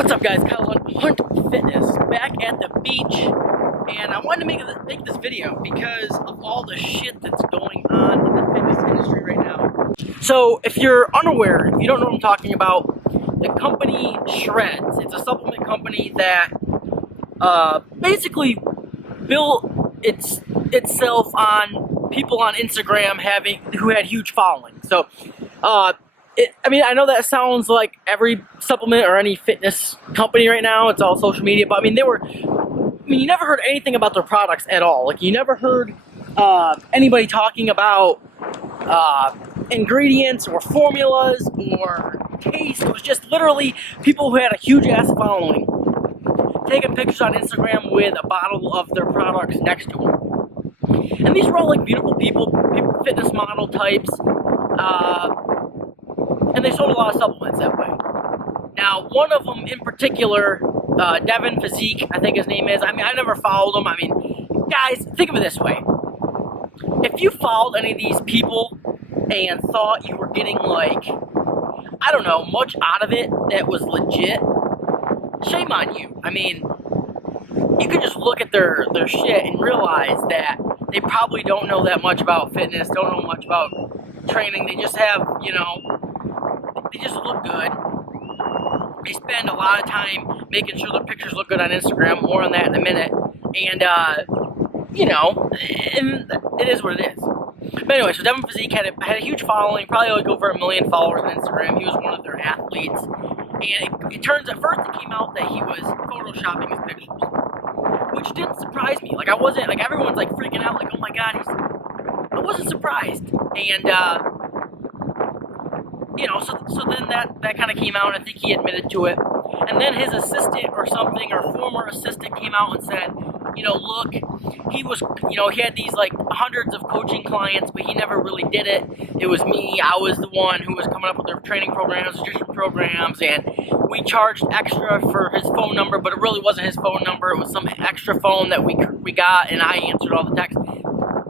What's up, guys? KyleHuntFitness back at the beach, and I wanted to make this video because of all the shit that's going on in the fitness industry right now. So, if you're unaware, if you don't know what I'm talking about, the company Shredz, it's a supplement company that basically built itself on people on Instagram who had huge followings. So, I know that sounds like every supplement or any fitness company right now. It's all social media, but you never heard anything about their products at all. Like, you never heard anybody talking about ingredients or formulas or taste. It was just literally people who had a huge ass following taking pictures on Instagram with a bottle of their products next to them. And these were all like beautiful people, fitness model types. And they sold a lot of supplements that way. Now, one of them in particular, Devin Physique, I think his name is. I never followed him. Guys, think of it this way. If you followed any of these people and thought you were getting, much out of it that was legit, shame on you. You could just look at their shit and realize that they probably don't know that much about fitness, don't know much about training. They just have, they just look good. They spend a lot of time making sure their pictures look good on Instagram. More on that in a minute. And, and it is what it is. But anyway, so Devin Physique had a huge following, probably like over 1 million followers on Instagram. He was one of their athletes. And it turns out, first it came out that he was photoshopping his pictures, which didn't surprise me. I wasn't, everyone's freaking out, oh my god, I wasn't surprised. And, so then that kind of came out, and I think he admitted to it. And then his assistant or former assistant came out and said, look, he was, he had these hundreds of coaching clients, but he never really did it. It was me. I was the one who was coming up with their training programs, nutrition programs, and we charged extra for his phone number, but it really wasn't his phone number. It was some extra phone that we got, and I answered all the texts.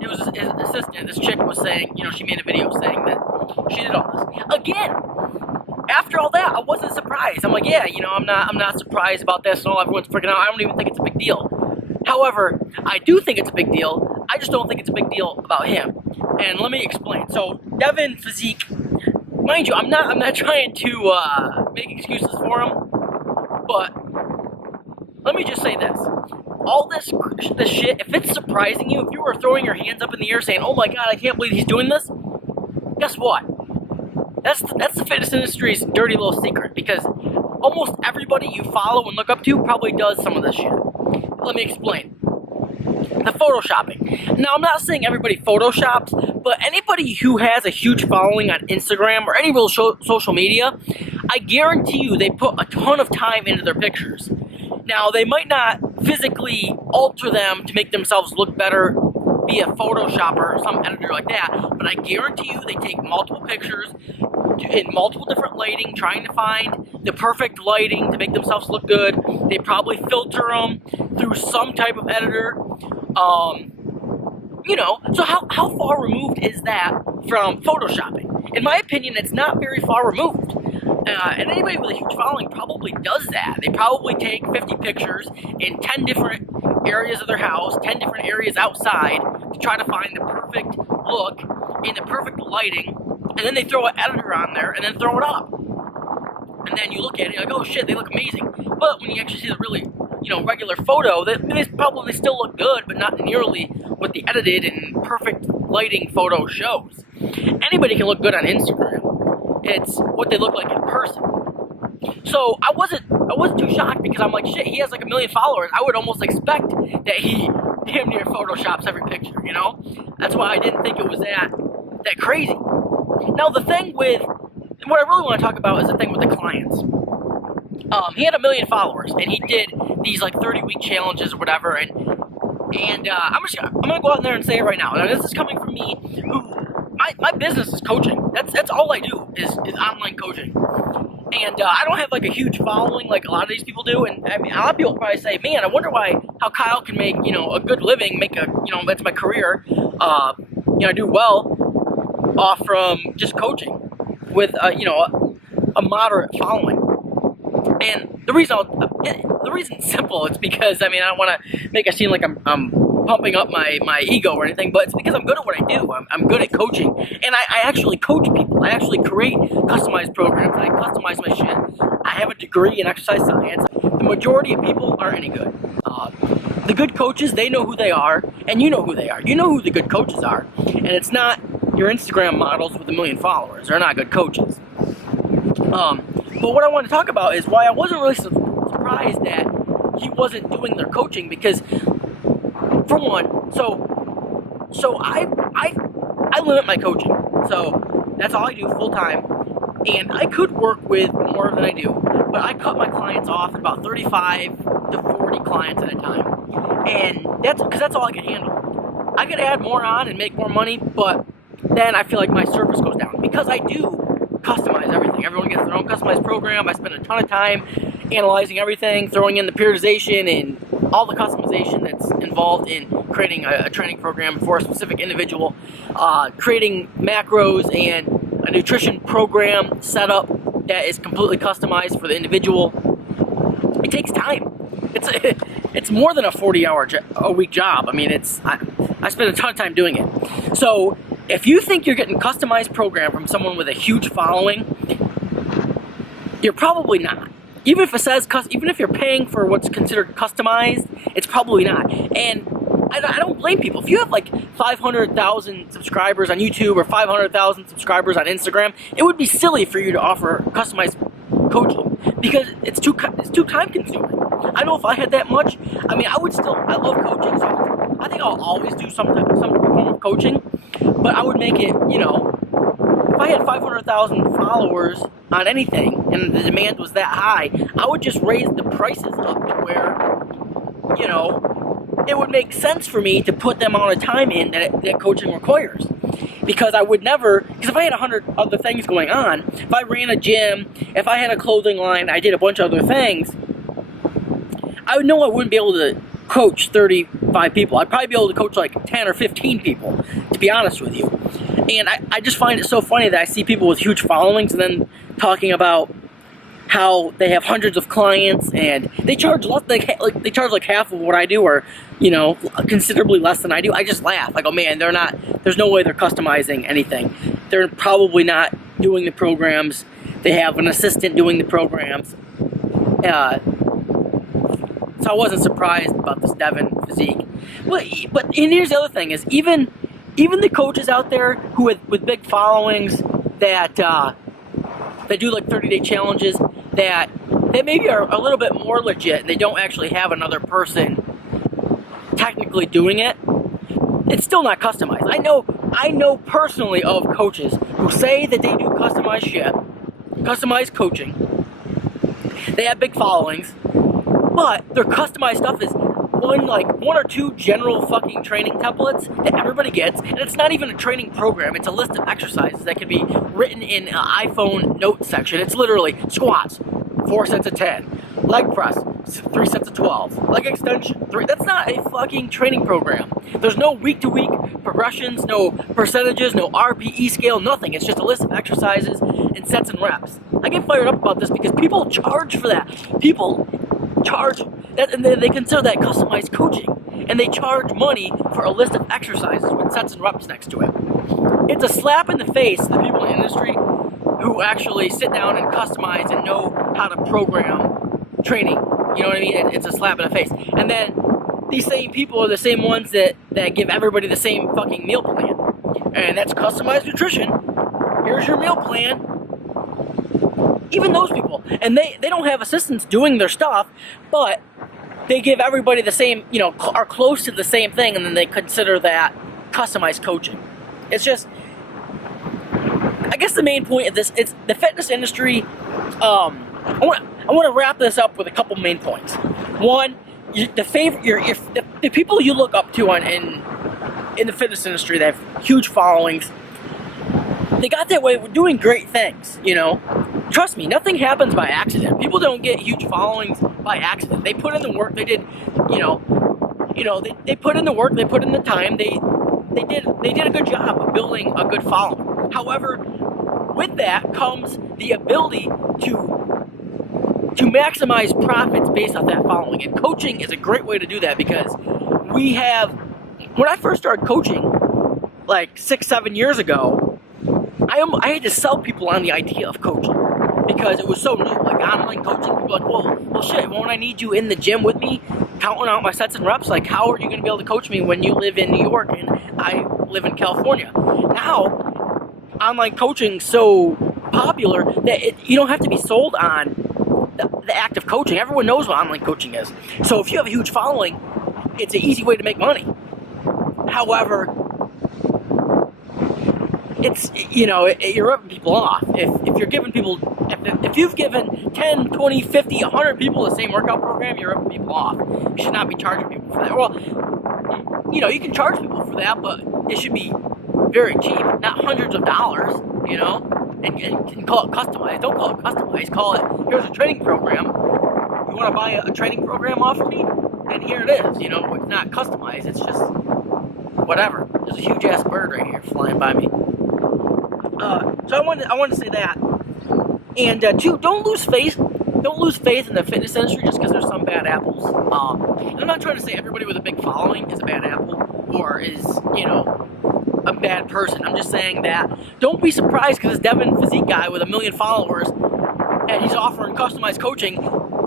It was his assistant. This chick was saying, she made a video saying that she did all this. Again, after all that, I wasn't surprised. I'm like, yeah, I'm not surprised about this and all. Everyone's freaking out. I don't even think it's a big deal. However, I do think it's a big deal. I just don't think it's a big deal about him. And let me explain. So, Devin Physique, mind you, I'm not trying to make excuses for him, but let me just say this. All this shit, if it's surprising you, if you were throwing your hands up in the air saying, oh my god, I can't believe he's doing this, guess what? That's the fitness industry's dirty little secret, because almost everybody you follow and look up to probably does some of this shit. Let me explain. The photoshopping. Now, I'm not saying everybody photoshops, but anybody who has a huge following on Instagram or any real social media, I guarantee you they put a ton of time into their pictures. Now, they might not physically alter them to make themselves look better via Photoshop or some editor like that, but I guarantee you they take multiple pictures in multiple different lighting, trying to find the perfect lighting to make themselves look good. They probably filter them through some type of editor. So how far removed is that from Photoshopping? In my opinion, it's not very far removed. And anybody with a huge following probably does that. They probably take 50 pictures in 10 different areas of their house, 10 different areas outside, to try to find the perfect look in the perfect lighting, and then they throw an editor on there and then throw it up. And then you look at it, you're like, oh shit, they look amazing. But when you actually see the really, regular photo, they probably still look good, but not nearly what the edited and perfect lighting photo shows. Anybody can look good on Instagram. It's what they look like in person. So I wasn't too shocked, because I'm like, shit, he has 1 million followers. I would almost expect that he damn near photoshops every picture, That's why I didn't think it was that crazy. Now, what I really want to talk about is the thing with the clients. He had 1 million followers, and he did these 30-week challenges or whatever, and I'm gonna go out in there and say it right now. Now, this is coming from me, who my business is coaching. That's all I do is online coaching. And I don't have a huge following like a lot of these people do. And a lot of people probably say, man, I wonder how Kyle can make, a good living, that's my career, do well off from just coaching with, a moderate following. And the reason's simple. It's because, I mean, I don't want to make it seem like I'm pumping up my ego or anything, but it's because I'm good at what I do. I'm good at coaching, and I actually coach people. I actually create customized programs. I customize my shit. I have a degree in exercise science. The majority of people aren't any good. The good coaches, they know who they are, and you know who they are. You know who the good coaches are, and it's not your Instagram models with 1 million followers. They're not good coaches. But what I want to talk about is why I wasn't really surprised that he wasn't doing their coaching, because, for one, so I limit my coaching. So that's all I do full time, and I could work with more than I do, but I cut my clients off at about 35 to 40 clients at a time, and that's because that's all I can handle. I could add more on and make more money, but then I feel like my service goes down because I do customize everything. Everyone gets their own customized program. I spend a ton of time analyzing everything, throwing in the periodization and all the customization that's involved in creating a training program for a specific individual, creating macros and a nutrition program setup that is completely customized for the individual. It takes time. It's more than a 40-hour-a-week job. I mean, I spend a ton of time doing it. So if you think you're getting a customized program from someone with a huge following, you're probably not. Even if it says, even if you're paying for what's considered customized, it's probably not. And I don't blame people. If you have like 500,000 subscribers on YouTube or 500,000 subscribers on Instagram, it would be silly for you to offer customized coaching because it's too time consuming. I know if I had that much, I mean, I love coaching, so I think I'll always do some form of coaching, but I would make it, if I had 500,000 followers on anything and the demand was that high, I would just raise the prices up to where, it would make sense for me to put the amount of time in that coaching requires. Because if I had 100 other things going on, if I ran a gym, if I had a clothing line, I did a bunch of other things, I would know I wouldn't be able to coach 35 people. I'd probably be able to coach like 10 or 15 people, to be honest with you. And I just find it so funny that I see people with huge followings and then talking about how they have hundreds of clients and they charge less, they charge like half of what I do, or considerably less than I do. I just laugh. I go, man, there's no way they're customizing anything. They're probably not doing the programs. They have an assistant doing the programs. So I wasn't surprised about this Devin physique. But and here's the other thing is even the coaches out there who with big followings that do like 30-day challenges that maybe are a little bit more legit and they don't actually have another person technically doing it, it's still not customized. I know personally of coaches who say that they do customized shit, customized coaching. They have big followings, but their customized stuff is one or two general fucking training templates that everybody gets, and it's not even a training program. It's a list of exercises that can be written in an iPhone notes section. It's literally squats, 4 sets of 10, leg press, 3 sets of 12, leg extension, 3. That's not a fucking training program. There's no week-to-week progressions, no percentages, no RPE scale, nothing. It's just a list of exercises and sets and reps. I get fired up about this because people charge for that. People charge that, and they consider that customized coaching, and they charge money for a list of exercises with sets and reps next to it. It's a slap in the face to the people in the industry who actually sit down and customize and know how to program training. You know what I mean? It's a slap in the face. And then these same people are the same ones that give everybody the same fucking meal plan, and that's customized nutrition. Here's your meal plan. Even those people, and they don't have assistants doing their stuff, but they give everybody the same, are close to the same thing, and then they consider that customized coaching. It's just, I guess the main point of this, it's the fitness industry. I want to wrap this up with a couple main points. One, the people you look up to in the fitness industry that have huge followings, they got that way with doing great things, Trust me, nothing happens by accident. People don't get huge followings by accident. They put in the work. They did, they put in the work. They put in the time. They did a good job of building a good following. However, with that comes the ability to to maximize profits based off that following. And coaching is a great way to do that, because we have, when I first started coaching, like 6-7 years ago, I had to sell people on the idea of coaching, because it was so new. Like online coaching, people were like, well shit, won't I need you in the gym with me, counting out my sets and reps? Like, how are you going to be able to coach me when you live in New York and I live in California? Now, online coaching's so popular that you don't have to be sold on the act of coaching. Everyone knows what online coaching is. So if you have a huge following, it's an easy way to make money. However, it's, you're ripping people off. If you're giving people, if you've given 10, 20, 50, 100 people the same workout program, you're ripping people off. You should not be charging people for that. Well, you can charge people for that, but it should be very cheap, not hundreds of dollars, and call it customized. Don't call it customized. Call it, here's a training program. You want to buy a training program off of me? And here it is. It's not customized. It's just whatever. There's a huge ass bird right here flying by me. So I wanted to say that. And two, don't lose faith. Don't lose faith in the fitness industry just because there's some bad apples. I'm not trying to say everybody with a big following is a bad apple or is, a bad person. I'm just saying that don't be surprised because this Devin Physique guy with 1 million followers and he's offering customized coaching.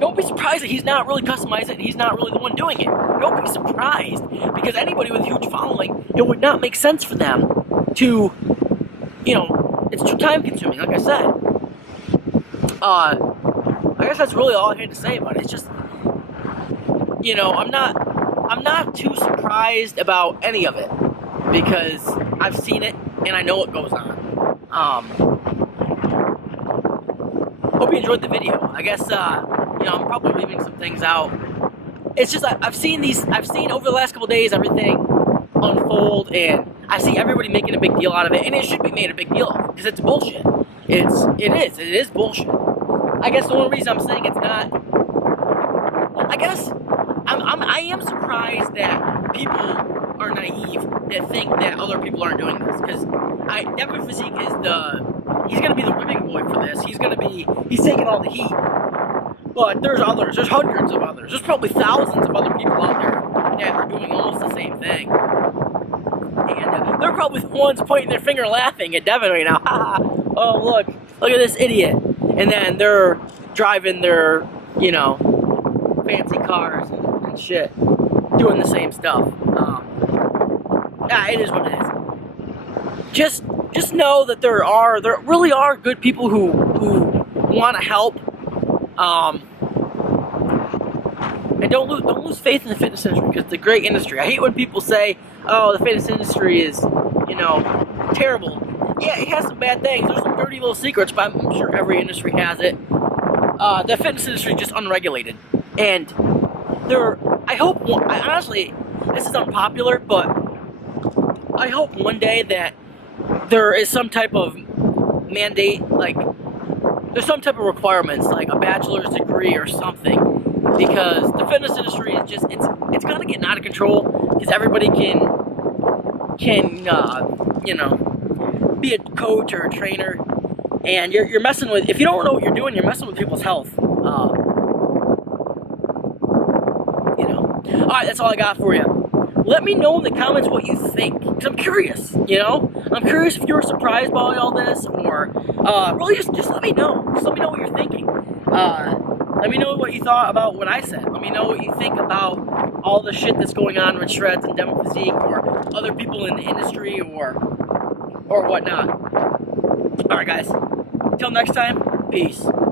Don't be surprised that he's not really customized it and he's not really the one doing it. Don't be surprised, because anybody with a huge following, it would not make sense for them to, it's too time consuming, like I said. I guess that's really all I had to say about it. It's just, I'm not too surprised about any of it, because I've seen it and I know what goes on. Hope you enjoyed the video. I guess, I'm probably leaving some things out. It's just, I've seen over the last couple days everything unfold, and I see everybody making a big deal out of it, and it should be made a big deal of, because it's bullshit. It is bullshit. I guess the only reason I'm saying it's not, I guess, I am surprised that people are naive that think that other people aren't doing this, because Devin Physique is he's going to be the whipping boy for this. He's taking all the heat. But there's others. There's hundreds of others. There's probably thousands of other people out there that are doing almost the same thing. And they're probably the ones pointing their finger laughing at Devin right now. Oh, look at this idiot. And then they're driving their, fancy cars and shit, doing the same stuff. It is what it is. Just know that there really are good people who want to help. And don't lose faith in the fitness industry, because it's a great industry. I hate when people say, oh, the fitness industry is, terrible. Yeah, it has some bad things. There's some dirty little secrets, but I'm sure every industry has it. The fitness industry is just unregulated. And honestly, this is unpopular, but I hope one day that there is some type of mandate, like, there's some type of requirements, like a bachelor's degree or something, because the fitness industry is just, it's kind of getting out of control, because everybody can be a coach or a trainer, and you're messing with, if you don't know what you're doing, you're messing with people's health. Alright, that's all I got for you. Let me know in the comments what you think, because I'm curious, I'm curious if you were surprised by all this, or, really just let me know. Just let me know what you're thinking. Let me know what you thought about what I said. Let me know what you think about all the shit that's going on with Shredz and Devin Physique, or other people in the industry, or whatnot. Alright guys, until next time, peace.